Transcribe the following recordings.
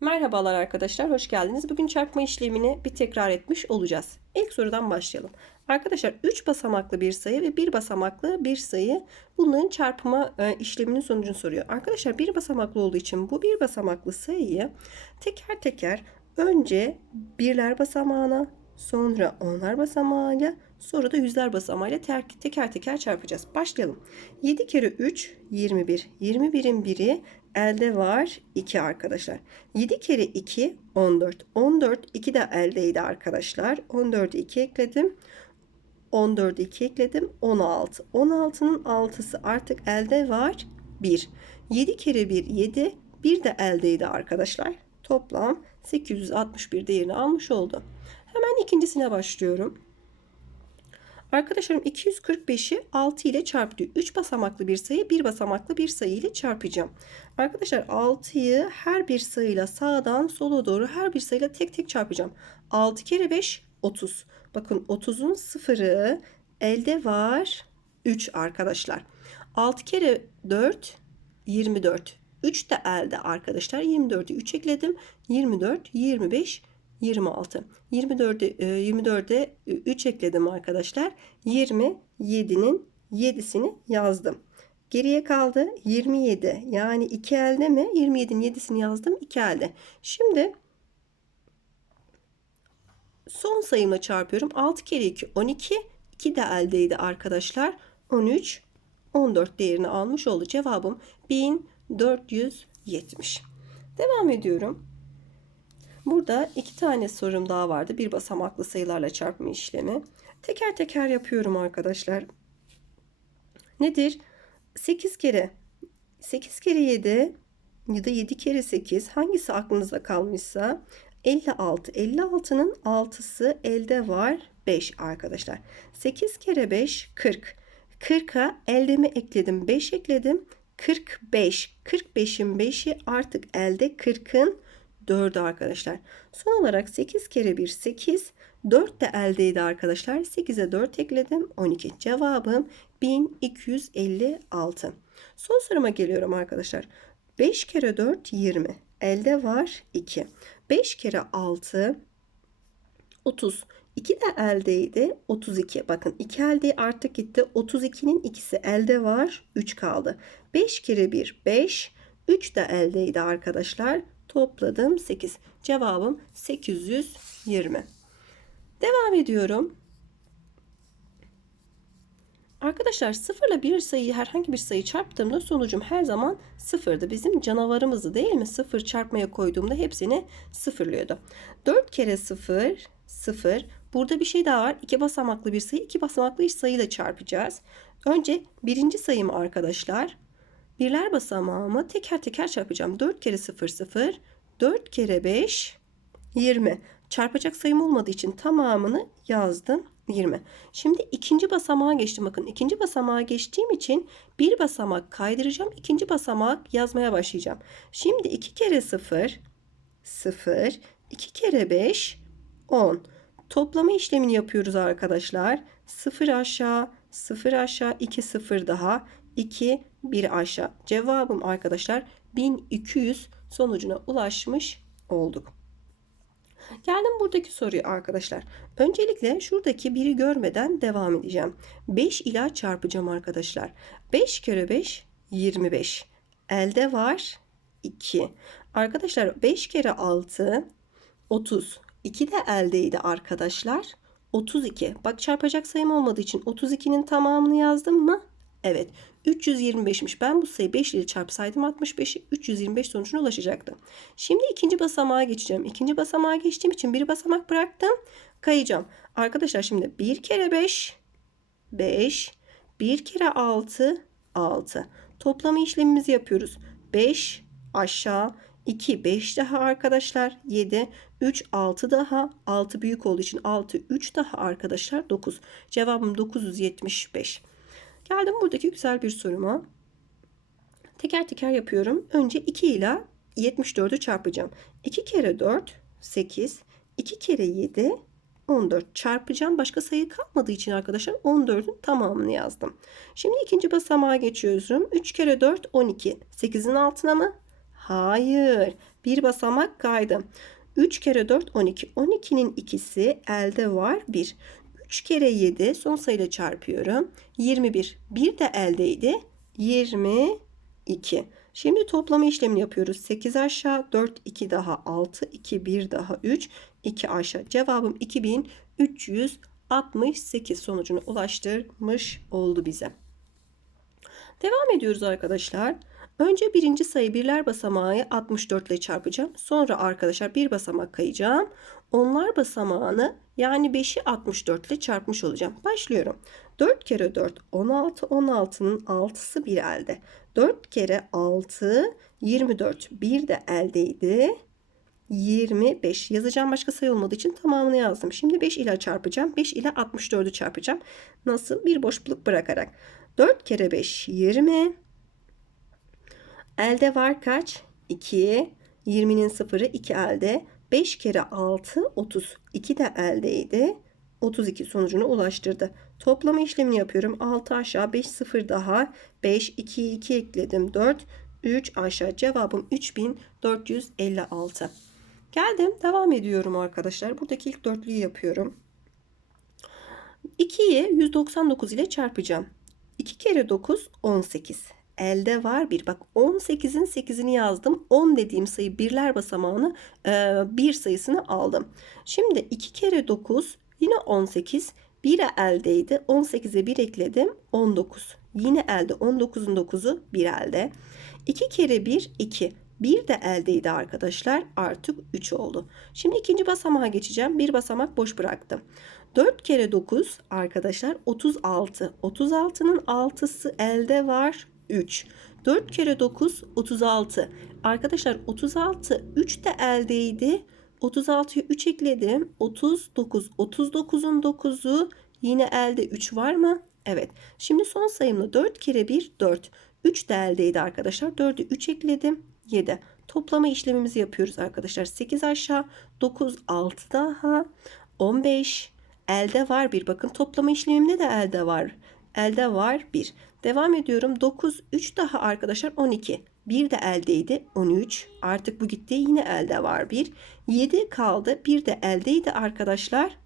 Merhabalar arkadaşlar, hoş geldiniz. Bugün çarpma işlemini bir tekrar etmiş olacağız. İlk sorudan başlayalım. Arkadaşlar 3 basamaklı bir sayı ve 1 basamaklı bir sayı bunların çarpma e, işleminin sonucunu soruyor. Arkadaşlar bir basamaklı olduğu için bu bir basamaklı sayıyı teker teker önce birler basamağına, sonra onlar basamağıyla, sonra da yüzler basamağıyla teker teker çarpacağız. Başlayalım. 7 kere 3 21. 21'in biri elde var 2 arkadaşlar. 7 kere 2 14. 14 2 de eldeydi arkadaşlar. 14'ü 2 ekledim. 14'ü 2 ekledim. 16. 16'nın 6'sı artık elde var 1. 7 kere 1 7. 1 de eldeydi arkadaşlar. Toplam 861 değerini almış oldu. Hemen ikincisine başlıyorum. Arkadaşlarım 245'i 6 ile çarp diyor. 3 basamaklı bir sayı 1 basamaklı bir sayı ile çarpacağım. Arkadaşlar 6'yı her bir sayıyla sağdan sola doğru her bir sayıyla tek tek çarpacağım. 6 kere 5 30. Bakın 30'un sıfırı elde var 3 arkadaşlar. 6 kere 4 24. 3 de elde arkadaşlar. 24'ü 3 ekledim. 24, 25, 26. 24'e 24'e 3 ekledim arkadaşlar. 27'nin 7'sini yazdım. Geriye kaldı 27. Yani 2 elde mi? 27'nin 7'sini yazdım. 2 elde. Şimdi son sayımla çarpıyorum. 6 kere 2 12. 2 de eldeydi arkadaşlar. 13 14 değerini almış oldu. Cevabım 1470. Devam ediyorum. Burada iki tane sorum daha vardı. Bir basamaklı sayılarla çarpma işlemi. Teker teker yapıyorum arkadaşlar. Nedir? 8 kere 8 kere 7 ya da 7 kere 8 hangisi aklınızda kalmışsa 56. 56'nın 6'sı elde var 5 arkadaşlar. 8 kere 5 40. 40'a eldemi ekledim 5 ekledim. 45. 45'in 5'i artık elde 40'ın 4'ü arkadaşlar. Son olarak 8 kere 1 8. 4 de eldeydi arkadaşlar. 8'e 4 ekledim. 12. Cevabım 1256. Son soruma geliyorum arkadaşlar. 5 kere 4 20. Elde var 2. 5 kere 6 30. 2 de eldeydi. 32. Bakın 2 elde artık gitti. 32'nin ikisi elde var. 3 kaldı. 5 kere 1 5. 3 de eldeydi arkadaşlar. Topladım 8. Cevabım 820. Devam ediyorum. Arkadaşlar sıfırla bir sayıyı herhangi bir sayı çarptığımda sonucum her zaman sıfırdı. Bizim canavarımızdı değil mi? Sıfır çarpmaya koyduğumda hepsini sıfırlıyordu. 4 kere sıfır, sıfır. Burada bir şey daha var. İki basamaklı bir sayı, iki basamaklı bir sayıyla çarpacağız. Önce birinci sayımı arkadaşlar birler basamağımı teker teker çarpacağım. 4 kere 0 0, 4 kere 5 20. Çarpacak sayım olmadığı için tamamını yazdım. 20. Şimdi ikinci basamağa geçtim. Bakın ikinci basamağa geçtiğim için bir basamak kaydıracağım. ikinci basamak yazmaya başlayacağım. Şimdi 2 kere 0 0 2 kere 5 10. Toplama işlemini yapıyoruz arkadaşlar. 0 aşağı 0 aşağı 2 0 daha 2 1 aşağı. Cevabım arkadaşlar 1200 sonucuna ulaşmış olduk. Geldim buradaki soruyu arkadaşlar. Öncelikle şuradaki biri görmeden devam edeceğim. 5 ila çarpacağım arkadaşlar. 5 kere 5 25. Elde var 2. Arkadaşlar 5 kere 6 30. 2 de eldeydi arkadaşlar. 32. Bak çarpacak sayım olmadığı için 32'nin tamamını yazdım mı? Evet. 325'miş. Ben bu sayıyı 5 ile çarpsaydım 65'i 325 sonucuna ulaşacaktı. Şimdi ikinci basamağa geçeceğim. İkinci basamağa geçtiğim için bir basamak bıraktım. Kayacağım. Arkadaşlar şimdi 1 kere 5 5 1 kere 6 6. Toplama işlemimizi yapıyoruz. 5 aşağı 2 5 daha arkadaşlar 7 3 6 daha 6 büyük olduğu için 6 3 daha arkadaşlar 9. Cevabım 975. Geldim buradaki güzel bir soruma. Teker teker yapıyorum. Önce 2 ile 74'ü çarpacağım. 2 kere 4 8. 2 kere 7 14 çarpacağım. Başka sayı kalmadığı için arkadaşlar 14'ün tamamını yazdım. Şimdi ikinci basamağa geçiyorum. 3 kere 4 12. 8'in altına mı? Hayır. Bir basamak kaydım. 3 kere 4 12. 12'nin ikisi elde var 1. 3 kere 7 son sayıyla çarpıyorum. 21. Bir de eldeydi. 22. Şimdi toplama işlemini yapıyoruz. 8 aşağı 4 2 daha 6 2 1 daha 3 2 aşağı. Cevabım 2368 sonucuna ulaştırmış oldu bize. Devam ediyoruz arkadaşlar. Önce birinci sayı birler basamağı 64 ile çarpacağım. Sonra arkadaşlar bir basamak kayacağım. Onlar basamağını yani 5'i 64 ile çarpmış olacağım. Başlıyorum. 4 kere 4 16 16'nın 6'sı bir elde. 4 kere 6 24 bir de eldeydi. 25 yazacağım başka sayı olmadığı için tamamını yazdım. Şimdi 5 ile çarpacağım. 5 ile 64'ü çarpacağım. Nasıl? Bir boşluk bırakarak. 4 kere 5 20. Elde var kaç? 2. 20'nin sıfırı 2 elde. 5 kere 6 30. 2 de eldeydi. 32 sonucuna ulaştırdı. Toplama işlemini yapıyorum. 6 aşağı 5 sıfır daha. 5 2 2 ekledim. 4 3 aşağı cevabım 3456. Geldim devam ediyorum arkadaşlar. Buradaki ilk dörtlüyü yapıyorum. 2'yi 199 ile çarpacağım. 2 kere 9 18. Elde var bir. Bak 18'in 8'ini yazdım. 10 dediğim sayı birler basamağını bir sayısını aldım. Şimdi 2 kere 9 yine 18. 1'e eldeydi. 18'e 1 ekledim. 19. Yine elde. 19'un 9'u 1 elde. 2 kere 1 2. 1 de eldeydi arkadaşlar. Artık 3 oldu. Şimdi ikinci basamağa geçeceğim. Bir basamak boş bıraktım. 4 kere 9 arkadaşlar 36. 36'nın 6'sı elde var 3. 4 kere 9 36. Arkadaşlar 36 3 de eldeydi. 36'ya 3 ekledim. 39. 39'un 9'u yine elde 3 var mı? Evet. Şimdi son sayımla 4 kere 1 4. 3 de eldeydi arkadaşlar. 4'ü 3 ekledim. 7. Toplama işlemimizi yapıyoruz arkadaşlar. 8 aşağı 9 6 daha 15 elde var 1. Bakın toplama işlemimde de elde var. Elde var 1. Devam ediyorum. 9 3 daha arkadaşlar 12. 1 de eldeydi 13. Artık bu gitti yine elde var 1. 7 kaldı. 1 de eldeydi arkadaşlar.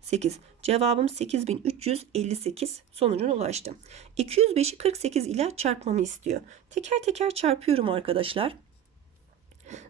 8. Cevabım 8358 sonucuna ulaştım. 205'i 48 ile çarpmamı istiyor. Teker teker çarpıyorum arkadaşlar.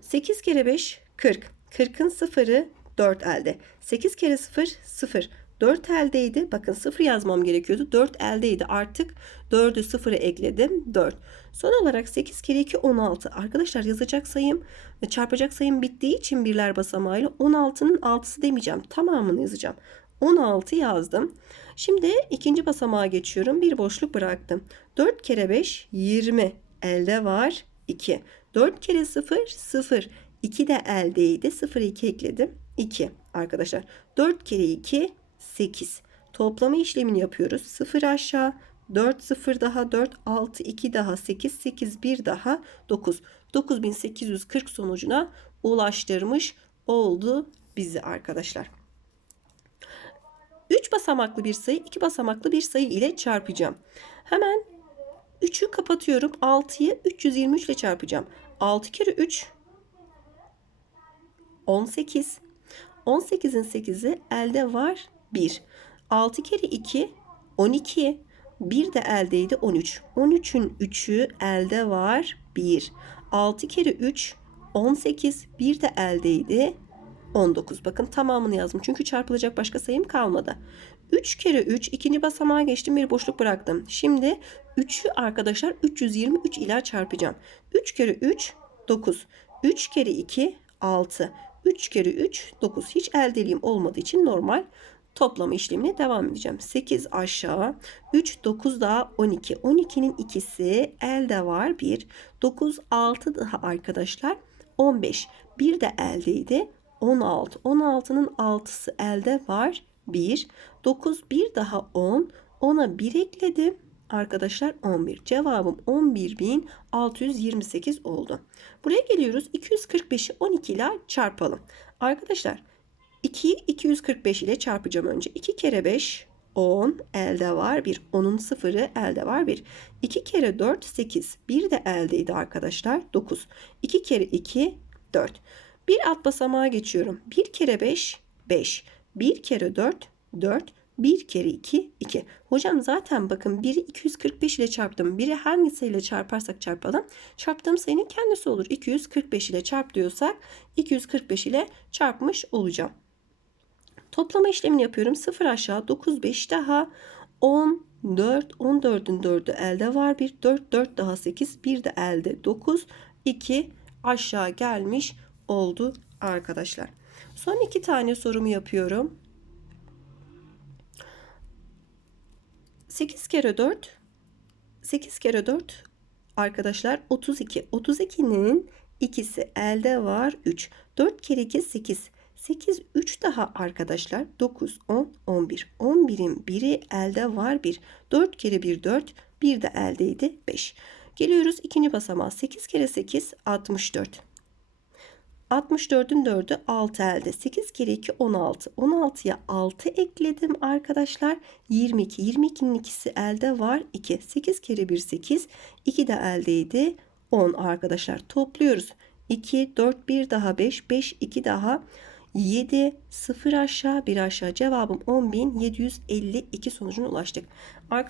8 kere 5 40. 40'ın sıfırı 4 elde. 8 kere 0 0. 4 eldeydi. Bakın 0 yazmam gerekiyordu. 4 eldeydi. Artık 4'ü 0'a ekledim. 4. Son olarak 8 kere 2 16. Arkadaşlar yazacak sayım ve çarpacak sayım bittiği için birler basamağıyla 16'nın 6'sı demeyeceğim. Tamamını yazacağım. 16 yazdım. Şimdi ikinci basamağa geçiyorum. Bir boşluk bıraktım. 4 kere 5 20. Elde var 2. 4 kere 0 0. 2 de eldeydi. 0 2 ekledim. 2 arkadaşlar. 4 kere 2 8. Toplama işlemini yapıyoruz. 0 aşağı 4 0 daha 4 6 2 daha 8 8 1 daha 9. 9840 sonucuna ulaştırmış oldu bizi arkadaşlar. 3 basamaklı bir sayı 2 basamaklı bir sayı ile çarpacağım. Hemen 3'ü kapatıyorum. 6'yı 323 ile çarpacağım. 6 kere 3 18. 18'in 8'i elde var 1. 6 kere 2 12. 1 de eldeydi 13. 13'ün 3'ü elde var 1. 6 kere 3 18. 1 de eldeydi 19. Bakın tamamını yazdım. Çünkü çarpılacak başka sayım kalmadı. 3 kere 3 ikinci basamağa geçtim bir boşluk bıraktım. Şimdi 3'ü arkadaşlar 323 ile çarpacağım. 3 kere 3 9. 3 kere 2 6. 3 kere 3 9. Hiç eldeliğim olmadığı için normal toplama işlemine devam edeceğim. 8 aşağı 3 9 daha 12. 12'nin ikisi elde var 1. 9 6 daha arkadaşlar 15. Bir de eldeydi 16. 16'nın 6'sı elde var 1. 9 bir daha 10. Ona 1 ekledim. Arkadaşlar 11. Cevabım 11.628 oldu. Buraya geliyoruz. 245'i 12 ile çarpalım. Arkadaşlar 2'yi 245 ile çarpacağım önce. 2 kere 5 10 elde var 1. 10'un sıfırı elde var 1. 2 kere 4 8. 1 de eldeydi arkadaşlar 9. 2 kere 2 4. Bir alt basamağa geçiyorum. 1 kere 5, 5. 1 kere 4, 4. 1 kere 2, 2. Hocam zaten bakın biri 245 ile çarptım. Biri hangi sayıyla çarparsak çarpalım. Çarptığım sayının kendisi olur. 245 ile çarp diyorsak 245 ile çarpmış olacağım. Toplama işlemini yapıyorum. 0 aşağı 9 5 daha 10 4 14'ün 4'ü elde var. 1 4 4 daha 8 bir de elde 9 2 aşağı gelmiş oldu arkadaşlar. Son iki tane sorumu yapıyorum. 8 kere 4 8 kere 4 arkadaşlar 32. 32'nin ikisi elde var 3. 4 kere 2 8. 8 3 daha arkadaşlar 9 10 11. 11'in biri elde var 1. 4 kere 1 4. Bir de eldeydi 5. Geliyoruz ikinci basamağa. 8 kere 8 64. 64'ün 4'ü 6 elde. 8 kere 2 16. 16'ya 6 ekledim arkadaşlar. 22. 22'nin ikisi elde var 2. 8 kere 1 8. 2 de eldeydi 10 arkadaşlar. Topluyoruz. 2 4 1 daha 5 5 2 daha 7 0 aşağı 1 aşağı cevabım 10.752 sonucuna ulaştık.